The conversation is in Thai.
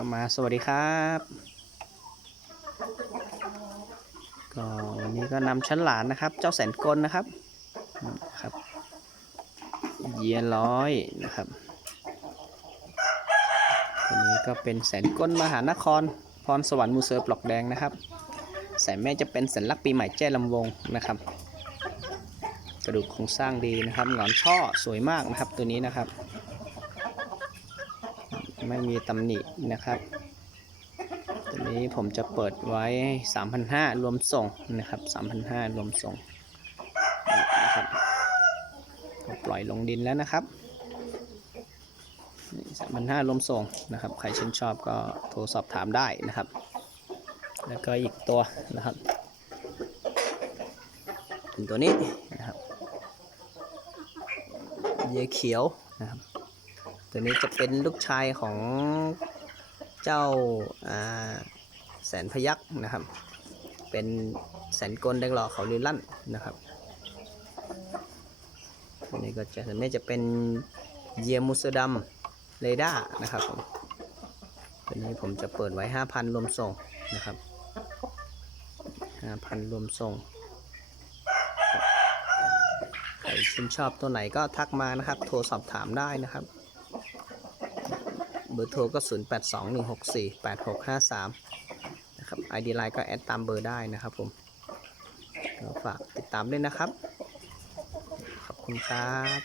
เข้ามาสวัสดีครับ ก็วันนี้ก็นำชั้นหลานนะครับ เจ้าแสนกลนะครับครับเยียร้อยนะครับตัวนี้ก็เป็นแสนกลมหานคร พรสวรรค์มูเซอร์ปลอกแดงนะครับสายแม่จะเป็นสัญลักษณ์ปีใหม่แจ้ลำวงนะครับ กระดูกโครงสร้างดีนะครับหงอนช่อสวยมากนะครับตัวนี้นะครับ ไม่มีตำหนินะครับ ตัวนี้ผมจะเปิดไว้ 3,500 รวมส่งนะครับ 3,500 รวมส่งนะครับปล่อยลงดินแล้วนะครับ3,500 รวมส่งนะครับ ใครชื่นชอบก็โทรสอบถามได้นะครับ แล้วก็อีกตัวนะครับเป็นตัวนี้นะครับ เยเขียวนะครับ ตัวนี้จะเป็นลูกชายของเจ้าแสนพยักษ์นะครับ เป็นแสนกลแดงหล่อเขาลิลั่นนะครับตัวนี้ก็จะตัวนี้จะเป็นเยียมุสดัมเรด้านะครับผมตัวนี้ผมจะเปิดไว้ 5,000 รวมส่งนะครับ 5,000 รวมส่งใครชื่นชอบตัวไหนก็ทักมานะครับ โทรสอบถามได้นะครับ บอร์โทรก็ 0821648653 นะครับ ID ไลน์ก็แอดตามเบอร์ได้นะครับผมฝากติดตามด้วยนะครับ ขอบคุณครับ